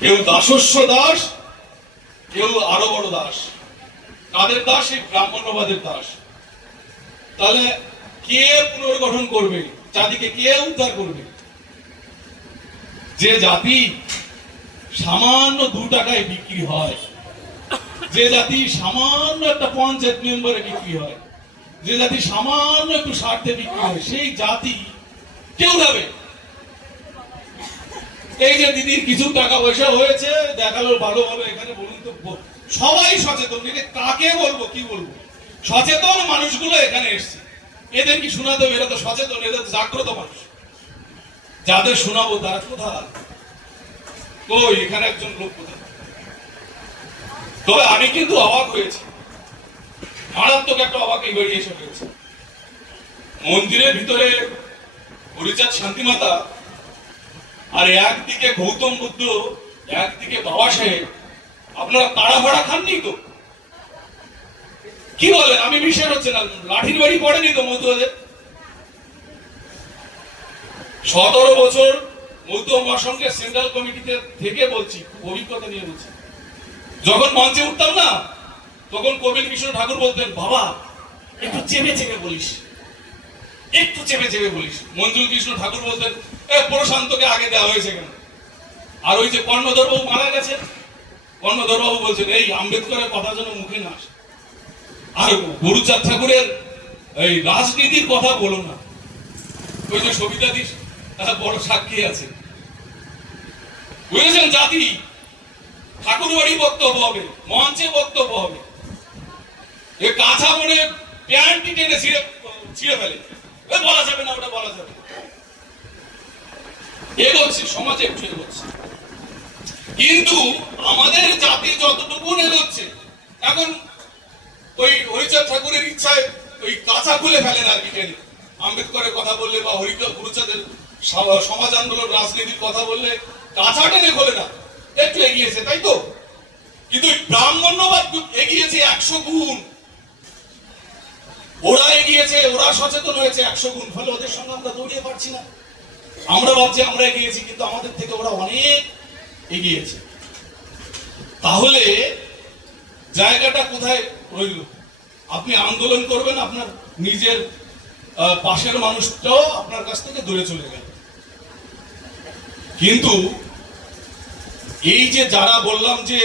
কেউ দাসস্য দাস, কেউ আরো বড় দাস। কাদের দাস? এই ব্রাহ্মণ্যবাদের দাস। তাহলে কে পুনর্গঠন করবে জাতিকে? কে উদ্ধার করবে? যে জাতি সামান্য 2 টাকায় বিক্রি হয়, যে জাতি সামান্য একটা পঞ্চায়েত মেম্বারে বিক্রি হয়, যে জাতি সামান্য একটু স্বার্থে বিক্রি হয়, সেই জাতি কেউ যাবে। এই যে দিদির কিছু টাকা পয়সা হয়েছে, দেখালো ভালো ভালো, এখানে বলুন তো সবাই সচেতন, কাকে বলবো কি বলবো? সচেতন মানুষগুলো এখানে এসছে, এদের কি শোনাতে হবে? এরা তো সচেতন, এদের তো জাগ্রত মানুষ। যাদের শোনাবো তারা কোথায়? কই এখানে একজন লোক কোথায়? তবে আমি কিন্তু অবাক হয়েছি, মারাত্মক একটা অবাক এই বাড়ি এসে হয়েছে। মন্দিরের ভিতরে হরিচাঁদ শান্তিমাতা, আর একদিকে গৌতম বুদ্ধ, একদিকে বাবা সাহেব। আপনারা তাড়া ভাড়া খাননি তো? কি বলেন? আমি বিশ্বাস হচ্ছে না, লাঠির বাড়ি পড়েনি তো মতুয়াদের? 17 বছর মতুয়া মহাসংঘের সেন্ট্রাল কমিটিতে থেকে বলছি, অভিজ্ঞতা নিয়ে বলছি। যখন মঞ্চে উঠতাম না, তখন কবির কৃষ্ণ ঠাকুর বলতেন, বাবা একটু চেপে চেপে বলিস, একটু চেপে চেপে বলিস। মঞ্জুল কৃষ্ণ ঠাকুর বলতেন, প্রশান্তকে আগে দেওয়া হয়েছে কেন? আর ওই যে কর্ণধর বাবু মারা গেছে, কর্ণধর বাবু বলছেন, এই আম্বেদকরের কথা যেন মুখে না আসে। আর গুরুচাঁদ ঠাকুরের এই রাজনীতির কথা বলো না। ওই যে সবিতা দিস বড় সাক্ষী আছে, বুঝেছেন? জাতি ঠাকুর বাড়ি বক্তব্য হবে, মঞ্চে বক্তব্য হবে, এ কাঁচা মনে প্যান্টি টেনে ছিঁড়ে ফেলে, বলা যাবে না, ওটা বলা যাবে। এগোচ্ছে সমাজে, একটু এগোচ্ছে, কিন্তু আমাদের জাতি যতটুকু এগোচ্ছে, এখন ওই হরিচাঁদ ঠাকুরের ইচ্ছায় ওই কাঁচা খুলে ফেলেন আর কি টেনে। আম্বেদকরের কথা বললে বা গুরুচাঁদের সমাজ আন্দোলন রাজনীতির কথা বললে কাঁচা টেনে খোলে না, একটু এগিয়েছে, তাই তো? কিন্তু ব্রাহ্মণ্যবাদ এগিয়েছে 100 গুণ। ওরা এগিয়েছে, ওরা সচেতন হয়েছে 100 গুণ, ফলে ওদের সঙ্গে আমরা দৌড়িয়ে পারছি না। আমরা ভাবছি আমরা এগিয়েছি, কিন্তু আমাদের থেকে ওরা অনেক এগিয়েছে। তাহলে জায়গাটা কোথায় রইল? আপনি আন্দোলন করবেন, আপনার নিজের পাশের মানুষটাও আপনার কাছ থেকে দূরে চলে গেল। কিন্তু এই যে যারা বললাম যে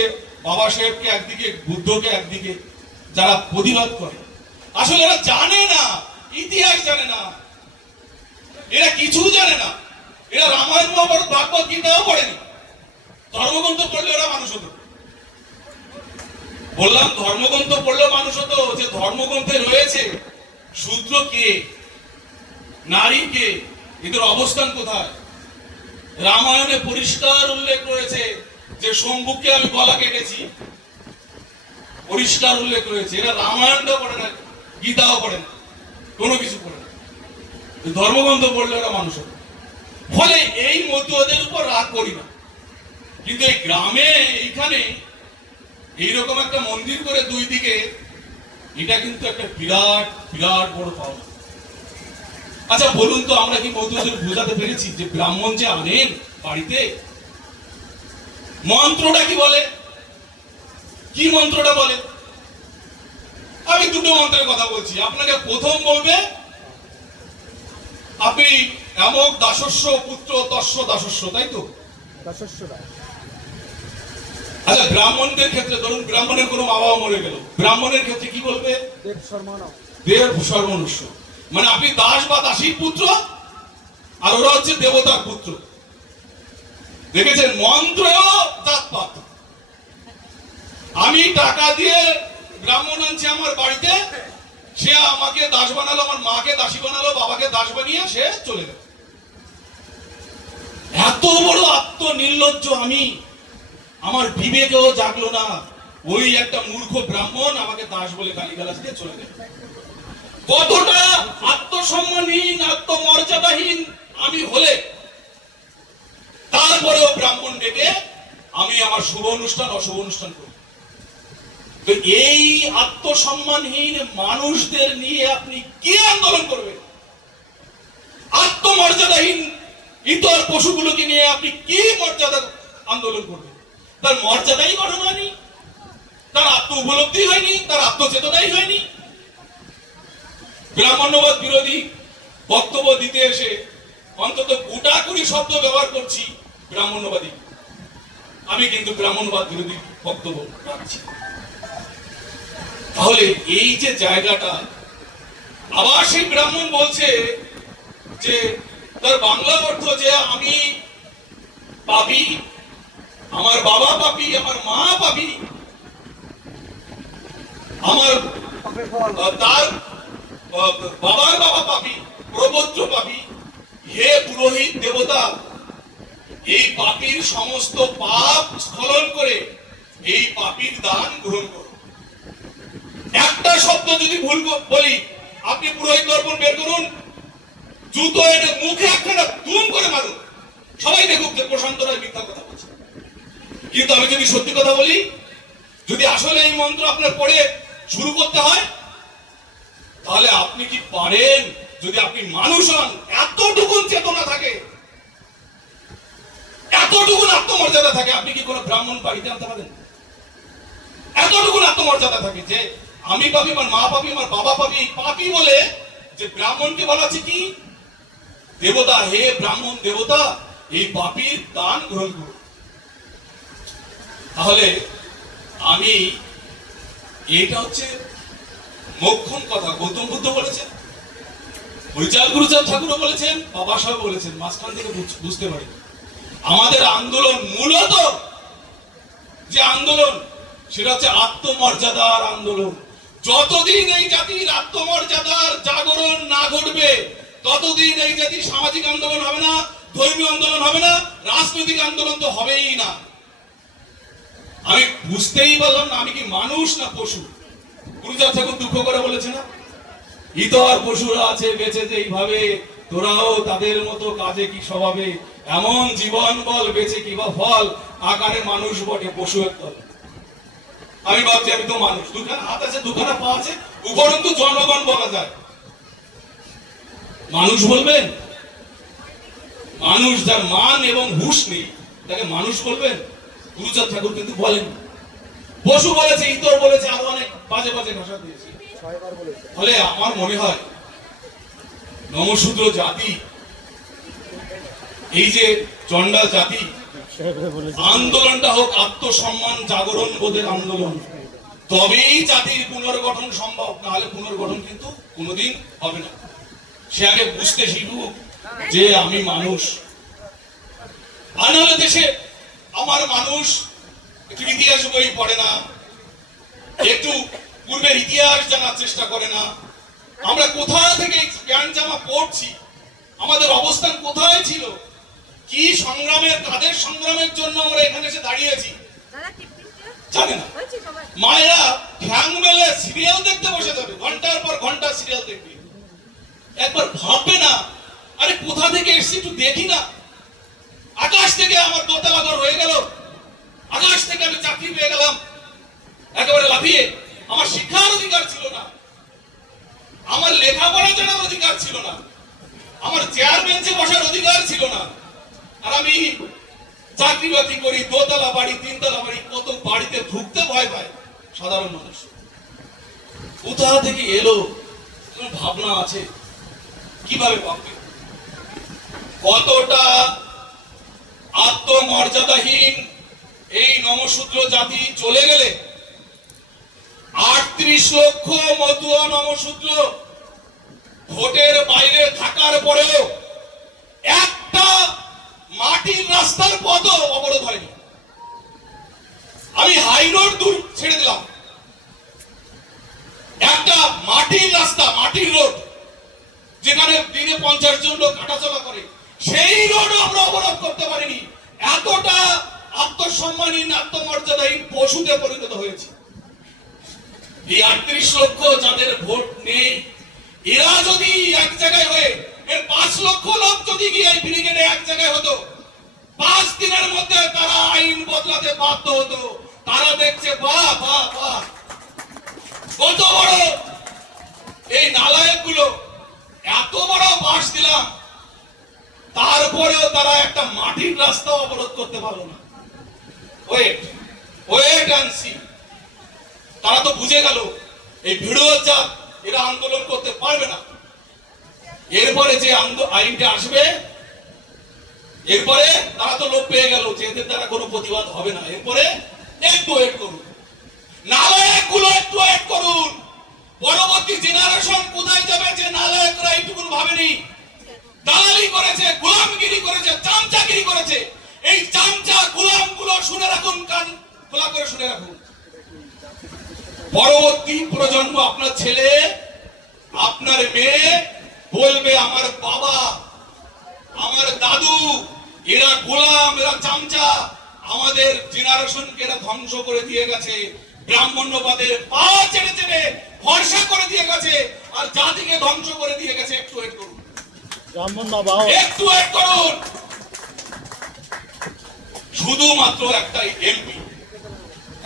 বাবা সাহেবকে একদিকে, বুদ্ধকে একদিকে, যারা প্রতিবাদ করে, আসলে এরা জানে না, ইতিহাস জানে না, এরা কিছু জানে না। এরা রামায়ণ মহাভারত ভাগবত গীতাও পড়েনি। ধর্মগ্রন্থ পড়লে এরা মানুষ হতো। বললাম ধর্মগ্রন্থ পড়লেও মানুষ হতো। যে ধর্মগ্রন্থে রয়েছে শূদ্র কে, নারী কে, এদের অবস্থান কোথায়? রামায়ণে পরিষ্কার উল্লেখ রয়েছে যে শম্ভুকে আমি গলা কেটেছি, পরিষ্কার উল্লেখ রয়েছে। এরা রামায়ণটাও পড়ে না, গীতাও পড়ে না, কোনো কিছু পড়ে না। ধর্মগ্রন্থ পড়লে ওরা মানুষ হতো। ফলে এই মতুয়াদের উপর রাগ করি না, কিন্তু এই গ্রামে এইখানে এইরকম একটা মন্দির করে দুই দিকে, এটা কিন্তু একটা বিরাট বিরাট বড় পাওনা। আচ্ছা বলুন তো, আমরা কি মতুয়াদের বোঝাতে পেরেছি যে ব্রাহ্মণ যে আনেন বাড়িতে, মন্ত্রটা কি বলে? কি মন্ত্রটা বলে? আমি 2টো মন্ত্রের কথা বলছি। আপনাকে প্রথম বলবে, আপনি এমক দাসস্য পুত্র তস্য দাসস্য, তাই তো? আচ্ছা ব্রাহ্মণদের ক্ষেত্রে ধরুন, ব্রাহ্মণের কোনো মা বাবা মরে গেল, ব্রাহ্মণের ক্ষেত্রে কি বলবে? দেব সর্বনস্য। মানে আপনি দাস বা দাসীর পুত্র, আর ওরা হচ্ছে দেবতার পুত্র। দেখেছেন মন্ত্রেও জাতপাত। আমি টাকা দিয়ে ব্রাহ্মণ আনছি আমার বাড়িতে, সে আমাকে দাস বানালো, আমার মাকে দাসী বানালো, বাবাকে দাস বানিয়ে সে চলে গেল। এত বড় আত্মনির্লজ্জ আমি, আমার বিবেকেও জাগলো না। ওই একটা মূর্খ ব্রাহ্মণ আমাকে দাস বলে গালিগালাজ দিয়ে চলে গেল। কতটা আত্মসম্মানহীন, আত্মমর্যাদাহীন আমি হলে তারপরেও ব্রাহ্মণ ডেকে আমি আমার শুভ অনুষ্ঠান অশুভ অনুষ্ঠান করি। তো এই আত্মসম্মানহীন মানুষদের নিয়ে আপনি কি আন্দোলন করবেন? আত্মমর্যাদাহীন ইতর পশুগুলোকে নিয়ে আপনি কি মর্যাদা আন্দোলন করবেন? তার মর্যাদাই গঠন হয়নি, তার আত্ম উপলব্ধি হয়নি, তার আত্মচেতনাই হয়নি। ব্রাহ্মণ্যবাদ বিরোধী বক্তব্য দিতে এসে অন্তত গোটাকুড়ি শব্দ ব্যবহার করছি ব্রাহ্মণ্যবাদী, আমি কিন্তু ব্রাহ্মণবাদ বিরোধী বক্তব্য রাখছি। তাহলে এই যে জায়গাটা, আবার সেই ব্রাহ্মণ বলছে যে তার বাংলা অর্থ যে আমি পাপী, আমার বাবা পাপী, আমার মা পাপী, আমার তার বাবার বাবা পাপী, প্রপৌত্র পাপী, হে পুরোহিত দেবতা, এই পাপীর সমস্ত পাপ স্খলন করে এই পাপীর দান গ্রহণ করো। একটা শব্দ যদি ভুল বলি, আপনি পুরোহিত দর্পণ বের করুন, জুতো এনে মুখে একখানা দুম করে মারুন, সবাই দেখুক যে প্রশান্ত রায় মিথ্যা কথা বলছে। কিন্তু আমি যদি সত্যি কথা বলি, যদি আসলে এই মন্ত্র আপনার পড়ে শুরু করতে হয়, তাহলে আপনি কি পারেন? যদি আপনি মানুষ হন, এতটুকুন চেতনা থাকে, এতটুকুন আত্মমর্যাদা থাকে, আপনি কি কোনো ব্রাহ্মণ বাড়িতে আনতে পারেন? এতটুকুন আত্মমর্যাদা থাকে যে আমি পাপী, আমার মা পাপী, আমার বাবা পাপী, এই পাপী বলে যে ব্রাহ্মণকে বলা হচ্ছে কি দেবতা, হে ব্রাহ্মণ দেবতা, এই পাপীর দান গ্রহণ করুন। তাহলে আমি, এইটা হচ্ছে মোক্ষম কথা। গৌতম বুদ্ধ বলেছেন, হরিচাঁদ গুরুচাঁদ ঠাকুরও বলেছেন, বাবা সাহেব বলেছেন, মাঝখান থেকে বুঝতে পারি আমাদের আন্দোলন মূলত যে আন্দোলন, সেটা হচ্ছে আত্মমর্যাদার আন্দোলন। যতদিন এই জাতির আত্মমর্যাদার জাগরণ না ঘটবে, ততদিন এই জাতির সামাজিক আন্দোলন হবে না, ধর্মীয় আন্দোলন হবে না, রাজনৈতিক আন্দোলন তো হবেই না। আমি বুঝতেই পারলাম না আমি কি মানুষ না পশু। গুরুচাঁদ ঠাকুর দুঃখ করে বলেছে না, ইতর পশুরা আছে বেঁচে যে এইভাবে, তোরাও তাদের মতো কাজে কি স্বভাবে, এমন জীবন বল বেঁচে কি বা ফল, আকারে মানুষ বটে পশু একদল। আমি ভাবছি আমি তো মানুষ, দুখানা হাত আছে, দুখানা পা আছে, উপরন্তু জনগণ বলা যায়। মানুষ বলবেন? মানুষ যার মান এবং হুঁশ নেই তাকে মানুষ বলবেন? গুরুচাঁদ ঠাকুর কিন্তু বলেন, পশু বলেছে, ইতর বলেছে, আরো অনেক বাজে বাজে ভাষা দিয়েছে। ফলে আমার মনে হয় নমশূদ্র জাতি, এই যে চন্ডাল জাতি, আন্দোলনটা হোক আত্মসম্মান জাগরণ বোধের আন্দোলন, তবেই জাতির পুনর্গঠন সম্ভব। না হলে পুনর্গঠন কিন্তু কোনোদিন হবে না। সে আগে বুঝতে শিখুক যে আমি মানুষ। আর নাহলে দেশে আমার মানুষ একটু ইতিহাস বই পড়ে না, একটু পূর্বের ইতিহাস জানার চেষ্টা করে না, আমরা কোথা থেকে প্যান্ট জামা পড়ছি, আমাদের অবস্থান কোথায় ছিল, কি সংগ্রামের, কাদের সংগ্রামের জন্য আমরা এখানে এসে দাঁড়িয়েছি জানে না। মায়েরা ঠ্যাং মেলে সিরিয়াল দেখতে বসে যাবে, ঘন্টার পর ঘন্টা সিরিয়াল দেখবে, একবার ভাববে না আরে কোথা থেকে এসেছি একটু দেখি না। আকাশ থেকে আমার দোতলা ঘর হয়ে গেল, আকাশ থেকে আমি চাকরি পেয়ে গেলাম একেবারে লাফিয়ে। আমার শিক্ষার অধিকার ছিল না, আমার লেখাপড়া জানার অধিকার ছিল না, আমার চেয়ার বেঞ্চে বসার অধিকার ছিল না, আর আমি চাকরি বাকরি করি, দোতলা বাড়ি, তিনতলা বাড়ি, কত বাড়িতে ঢুকতে ভয় পায় সাধারণ মানুষ। কোথা থেকে এলো ভাবনা আছে, কিভাবে ভাববে? কতটা আত্মমর্যাদাহীন এই নমশূদ্র জাতি চলে গেলে 38 লক্ষ মতুয়া নমশূদ্র ভোটের বাইরে থাকার পরেও একটা মাটির রাস্তার পথও অবরোধ হয়নি। আমি হাই রোড দূর ছেড়ে দিলাম, একটা মাটির রাস্তা, মাটির রোড, যেখানে দিনে 50 জন লোক হাঁটাচলা করে, সেই রোড আমরা অবরোধ করতে পারিনি। এতটা আত্মসম্মানহীন, আত্মমর্যাদাহীন পশুতে পরিণত হয়েছে। এই 38 লক্ষ যাদের ভোট নেই, এরা যদি এক জায়গায় হয়ে, এর 5 লক্ষ লোক যদি গিয়ে এই ব্রিগেডে এক জায়গায় হতো, 5 দিনের মধ্যে তারা আইন বদলাতে বাধ্য হতো। তারা দেখছে বাহ বাহ বাহ, কত বড় এই নালায়ক গুলো, এত বড় বাস দিলাম, তারপরেও তারা একটা মাটির রাস্তা অবরোধ করতে পারলো না। Wait wait and see. তারা তো বুঝে গেল এই ভিড় জাত এরা আন্দোলন করতে পারবে না। এরপরে যে আইনটা আসবে, এরপরে তারা তো লোক পেয়ে গেল যে এদের দ্বারা কোনো প্রতিবাদ হবে না। এরপরে একটু ওয়েট করুন, নালায়কগুলো একটু ওয়েট করুন। পরবর্তী জেনারেশন কোথায় যাবে যে নালায়করা এইটুকু ভাবেনি? দালালি করেছে, গোলামগিরি করেছে, চামচাগিরি করেছে। এই চামচা গোলামগুলো শুনে রাখুন, কান খোলা করে শুনে রাখুন। পরবর্তী প্রজন্ম, আপনার ছেলে, আপনার মেয়ে বলবে আমার বাবা, আমার দাদু এরা গোলাম, এরা চামচা, আমাদের জেনারেশনকে এরা ধ্বংস করে দিয়ে গেছে, ব্রাহ্মণ্যবাদের পা চেড়ে চেড়ে ভরসা করে দিয়ে গেছে, আর জাতিকে ধ্বংস করে দিয়ে গেছে। একটু ওয়েট করুন, একটু ওয়েট করুন। শুধুমাত্র একটা এমপি,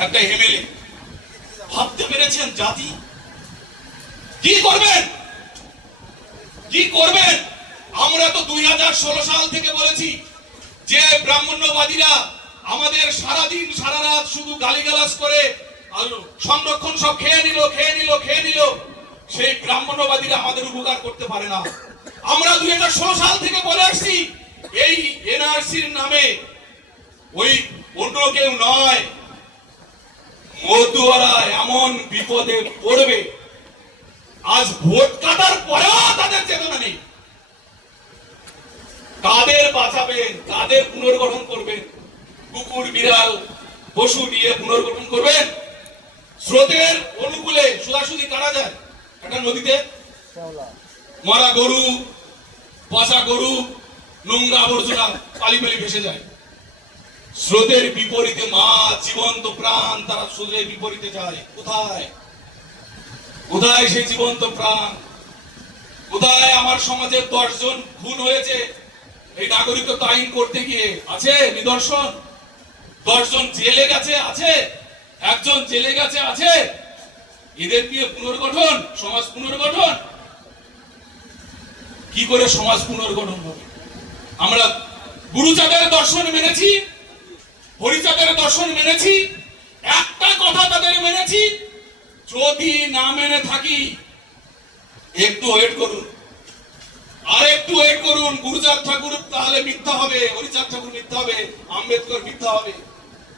একটা এমএলএ, ভাবতে পেরেছেন জাতি কি করবেন, কি করবেন? আমরা তো 2016 সাল থেকে বলেছি যে ব্রাহ্মণ্যবাদীরা আমাদের সারাদিন সারা রাত শুধু গালিগালাজ করে সংরক্ষণ সব খেয়ে নিল খেয়ে নিল খেয়ে নিল, সেই ব্রাহ্মণ্যবাদীরা আমাদের উপকার করতে পারে না। আমরা 2016 সাল থেকে বলে আসছি এই এনআরসির নামে ওই অন্য কেউ নয়, মতুয়ারা এমন বিপদে পড়বে, আজ ভোট কাটার পরেও তাদের চেতনা নেই। কাদের বাঁচাবেন, কাদের পুনর্গঠন করবেন? কুকুর বিড়াল পশু নিয়ে পুনর্গঠন করবেন? স্রোতের অনুকূলে সোজাসুজি কাটা যায় একটা নদীতে? মরা গরু, পচা গরু, নোংরা আবর্জনা পালি পালি ভেসে যায়। স্রোতের বিপরীতে মাছ, জীবন্ত প্রাণ, তারা স্রোতের বিপরীতে যায়। কোথায় কোথায় সেই জীবন্ত প্রাণ? কোথায় আমার সমাজের 10 জন খুন হয়েছে এই নাগরিকত্ব আইন করতে গিয়ে? আছে নিদর্শন? 10 জন জেলে গেছে? আছে? একজন জেলে গেছে? আছে? এদের দিয়ে পুনর্গঠন, সমাজ পুনর্গঠন কি করে সমাজ পুনর্গঠন হবে? আমরা গুরুচাঁদের দর্শন মেনেছি, হরিচাঁদের দর্শন মেনেছি, একটা কথা তাদের মেনেছি। যদি না মেনে থাকি একটু ওয়েট করুন, আর একটু ওয়েট করুন। গুরুচাঁদ ঠাকুর তাহলে মিথ্যা হবে, হরিচাঁদ ঠাকুর মিথ্যা হবে, আম্বেদকর মিথ্যা হবে।